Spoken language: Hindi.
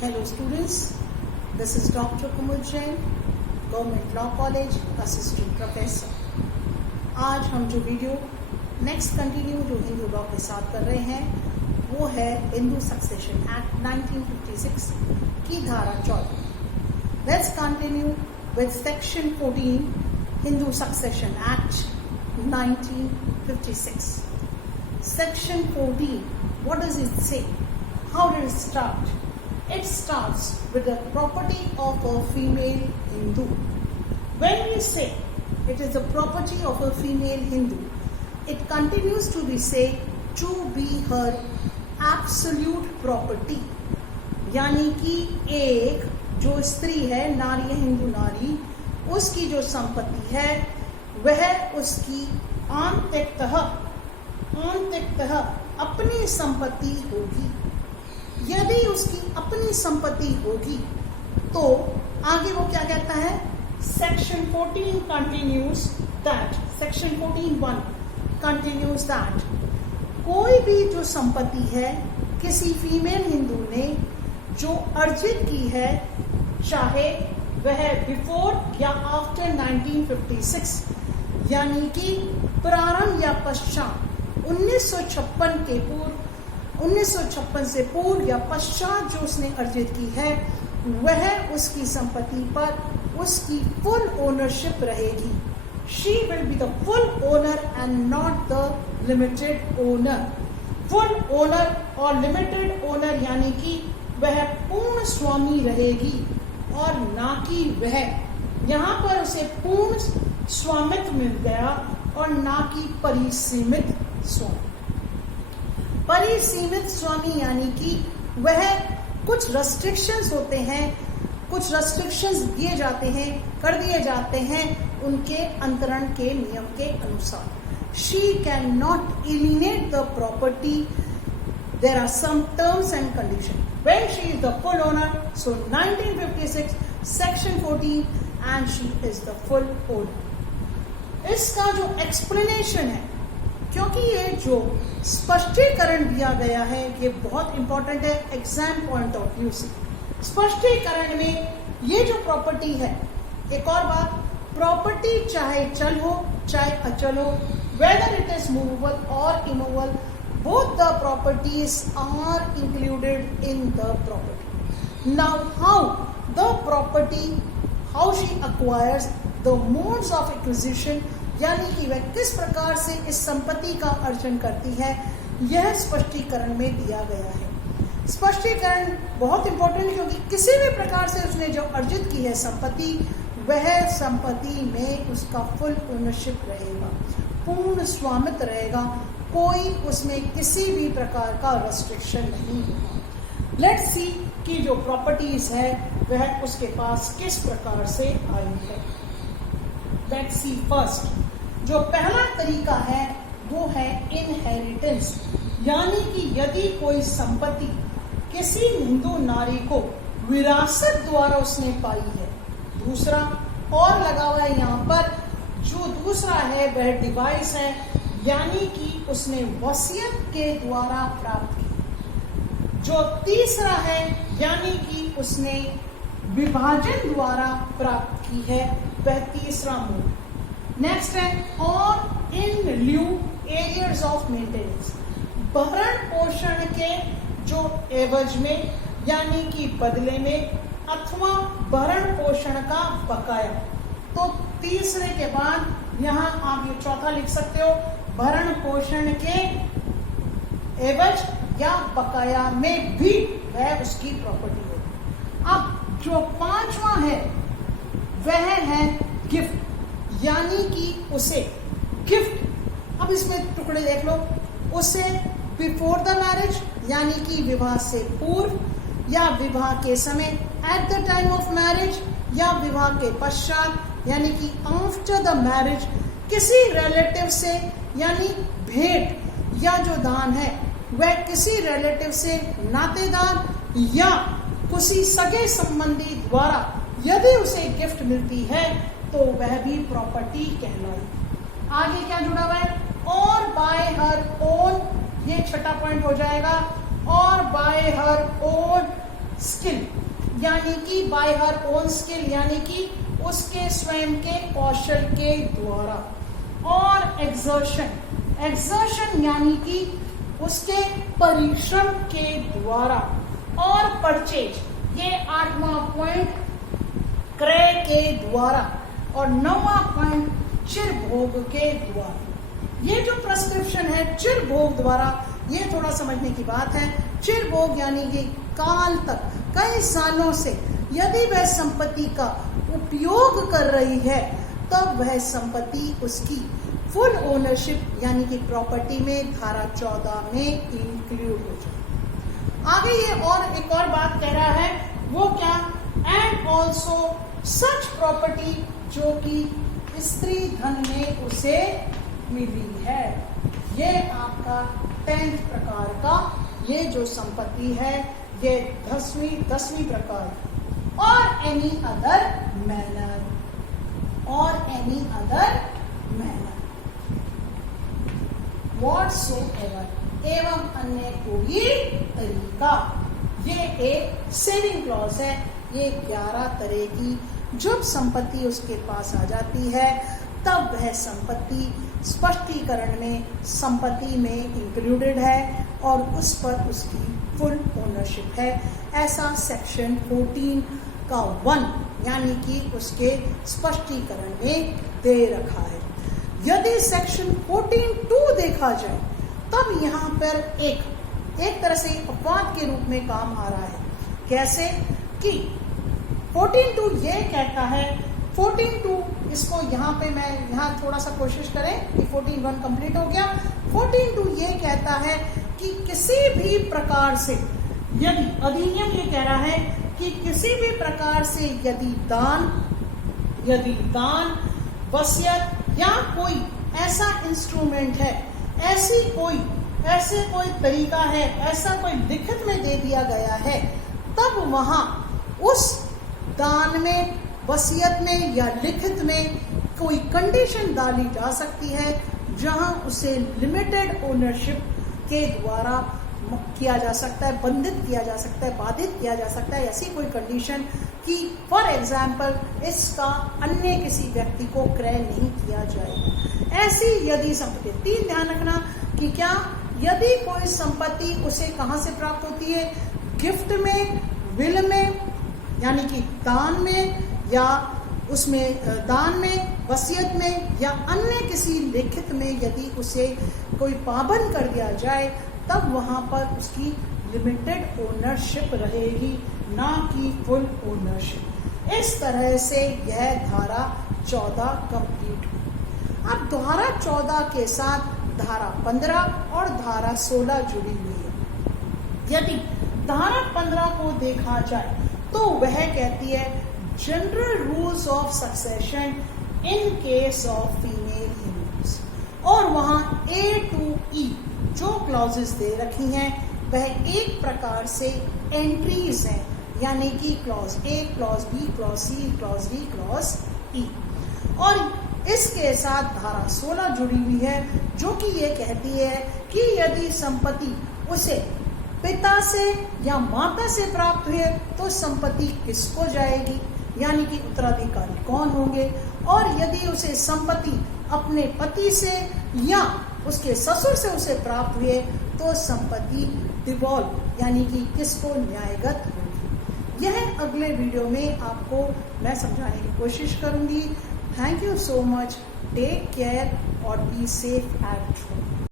Hello students, this is Dr. Kumar Jain, Government Law College, Assistant Professor. आज हम जो वीडियो नेक्स्ट कंटिन्यू जो हिंदू लॉ के साथ कर रहे हैं वो है हिंदू सक्सेशन एक्ट 1956 की धारा 14. Let's continue with section 14 Hindu Succession Act 1956. Section 14, what does it say? How did it start? It starts with the property of a female Hindu. When we say it is the property of a female Hindu, it continues to be said to be her absolute property. यानी कि एक जो स्त्री है, नारी है, हिंदू नारी, उसकी जो संपत्ति है वह उसकी आंतरिकतः अपनी संपत्ति होगी. यदि उसकी अपनी संपत्ति होगी तो आगे वो क्या कहता है? Section 14 continues that, section 14(1) continues that कोई भी जो संपत्ति है किसी फीमेल हिंदू ने जो अर्जित की है, चाहे वह बिफोर या आफ्टर 1956 यानी कि प्रारंभ या पश्चात 1956 के पूर्व, 1956 से पूर्व या पश्चात जो उसने अर्जित की है, वह उसकी संपत्ति पर उसकी फुल ओनरशिप रहेगी. She will be the full owner and not the limited owner. Full owner और लिमिटेड ओनर यानी कि वह पूर्ण स्वामी रहेगी और ना कि वह. यहाँ पर उसे पूर्ण स्वामित्व मिल गया और ना कि परिसीमित स्वामी. परिसीमित स्वामी यानी कि वह कुछ रेस्ट्रिक्शंस होते हैं, कुछ रेस्ट्रिक्शंस दिए जाते हैं, कर दिए जाते हैं उनके अंतरण के नियम के अनुसार. She can not alienate the property. There are some terms and condition. When she is the full owner, so 1956 section 14 and she is the full owner. इसका जो एक्सप्लेनेशन है, क्योंकि ये जो स्पष्टीकरण दिया गया है ये बहुत इंपॉर्टेंट है एग्जाम पॉइंट ऑफ व्यू से. स्पष्टीकरण में ये जो प्रॉपर्टी है, एक और बात, प्रॉपर्टी चाहे चल हो चाहे अचल हो, वेदर इट इज मूवेबल और immovable, both the properties are included in the property. Now how the property, how she acquires, the modes of acquisition, यानी कि वह किस प्रकार से इस संपत्ति का अर्जन करती है, यह स्पष्टीकरण में दिया गया है. स्पष्टीकरण बहुत इंपॉर्टेंट है क्योंकि किसी भी प्रकार से उसने जो अर्जित की है संपत्ति, वह संपत्ति में उसका फुल ओनरशिप रहेगा, पूर्ण स्वामित्व रहेगा, कोई उसमें किसी भी प्रकार का रेस्ट्रिक्शन नहीं होगा. लेट्स सी कि जो प्रॉपर्टीज है वह उसके पास किस प्रकार से आई है. लेट्स सी फर्स्ट, जो पहला तरीका है वो है इनहेरिटेंस, यानी कि यदि कोई संपत्ति किसी हिंदू नारी को विरासत द्वारा उसने पाई है. दूसरा और लगा हुआ है यहाँ पर, जो दूसरा है वह डिवाइस है, यानी कि उसने वसीयत के द्वारा प्राप्त की. जो तीसरा है यानी कि उसने विभाजन द्वारा प्राप्त की है, वह तीसरा मोड. नेक्स्ट है और इन ल्यू एरियर्स ऑफ मेंटेनेंस, भरण पोषण के जो एवज में यानी कि बदले में, अथवा भरण पोषण का बकाया. तो तीसरे के बाद यहाँ आप ये चौथा लिख सकते हो, भरण पोषण के एवज या बकाया में भी वह उसकी प्रॉपर्टी है. अब जो पांचवा है वह है गिफ्ट, यानी कि उसे गिफ्ट, अब इसमें टुकड़े देख लो, उसे बिफोर द मैरिज यानी कि विवाह से पूर्व या विवाह के समय, at the time of marriage या विवाह के पश्चात यानी कि आफ्टर द मैरिज, किसी रिलेटिव से, यानी भेंट या जो दान है वह किसी रिलेटिव से, नातेदार या किसी सगे संबंधी द्वारा यदि उसे गिफ्ट मिलती है तो वह भी प्रॉपर्टी कहलाएगी. आगे क्या जुड़ा हुआ है? और बाय हर ओन, ये छठा पॉइंट हो जाएगा. और बाय हर ओन स्किल, यानी कि बाय हर ओन स्किल, यानी कि उसके स्वयं के कौशल के द्वारा, और एक्सर्शन, एक्सर्शन यानी कि उसके परिश्रम के द्वारा, और परचेज, ये 8वां पॉइंट क्रय के द्वारा, और 9वां पॉइंट चिरभोग के द्वारा। ये जो प्रेस्क्रिप्शन है चिरभोग द्वारा, ये थोड़ा समझने की बात है। चिरभोग यानी कि काल तक, कई सालों से यदि वह संपत्ति का उपयोग कर रही है तब वह संपत्ति उसकी फुल ओनरशिप यानी कि प्रॉपर्टी में धारा 14 में इंक्लूड हो जाए। आगे ये और एक और बात कह रहा है, वो क्या, एंड ऑल्सो सच प्रॉपर्टी जो कि स्त्री धन में उसे मिली है। ये आपका 10th प्रकार का ये जो संपत्ति है, ये 10वीं प्रकार, और एनी अदर मैनर, और एनी अदर मैनर व्हाटसोएवर, एवं अन्य कोई तरीका। ये एक सेविंग क्लॉज है। ये 11 तरह की जब संपत्ति उसके पास आ जाती है तब वह संपत्ति स्पष्टीकरण में संपत्ति में इंक्लूडेड है और उस पर उसकी फुल ओनरशिप है। ऐसा सेक्शन 14 का 1 यानी कि उसके स्पष्टीकरण में दे रखा है। यदि सेक्शन 14(2) देखा जाए तब यहाँ पर एक तरह से अपवाद के रूप में काम आ रहा है। कैसे कि 14(2) ये कहता है, 14(2) इसको यहाँ पे मैं यहाँ थोड़ा सा कोशिश करें कि 14(1) कंप्लीट हो गया। 14(2) ये कहता है कि किसी भी प्रकार से यदि, अधिनियम ये कह रहा है कि किसी भी प्रकार से यदि दान, वसीयत या कोई ऐसा इंस्ट्रूमेंट है, ऐसे कोई तरीका है, ऐसा कोई लिखित में दे दिया गया है, तब वहां उस दान में, वसीयत में या लिखित में कोई कंडीशन डाली जा सकती है जहां उसे लिमिटेड ओनरशिप के द्वारा किया जा सकता है, बंधित किया जा सकता है, बाधित किया जा सकता है। ऐसी कोई कंडीशन कि फॉर एग्जाम्पल इसका अन्य किसी व्यक्ति को क्रय नहीं किया जाएगा। ऐसी यदि संपत्ति, 3 ध्यान रखना कि क्या, यदि कोई संपत्ति उसे कहां से प्राप्त होती है, गिफ्ट में, विल में यानी कि दान में, या उसमें दान में, वसीयत में या अन्य किसी लिखित में यदि उसे कोई पाबंद कर दिया जाए तब वहां पर उसकी लिमिटेड ओनरशिप रहेगी, ना कि फुल ओनरशिप। इस तरह से यह धारा 14 कंप्लीट हुई। अब धारा 14 के साथ धारा 15 और धारा 16 जुड़ी हुई है। यदि धारा 15 को देखा जाए तो वह कहती है general rules of succession in case of female humans, और वहां A to E जो क्लॉजेस दे रखी हैं वह एक प्रकार से एंट्रीज हैं, यानी कि clause A, clause B, clause C, clause D, clause E। और इसके साथ धारा 16 जुड़ी हुई है जो कि ये कहती है कि यदि संपत्ति उसे पिता से या माता से प्राप्त हुई तो संपत्ति किसको जाएगी, यानी कि उत्तराधिकारी कौन होंगे, और यदि उसे संपत्ति अपने पति से या उसके ससुर से उसे प्राप्त हुए तो संपत्ति डिवॉल्व यानी कि किसको न्यायगत होगी। यह अगले वीडियो में आपको मैं समझाने की कोशिश करूंगी। Thank you so much, take care और बी सेफ एट होम।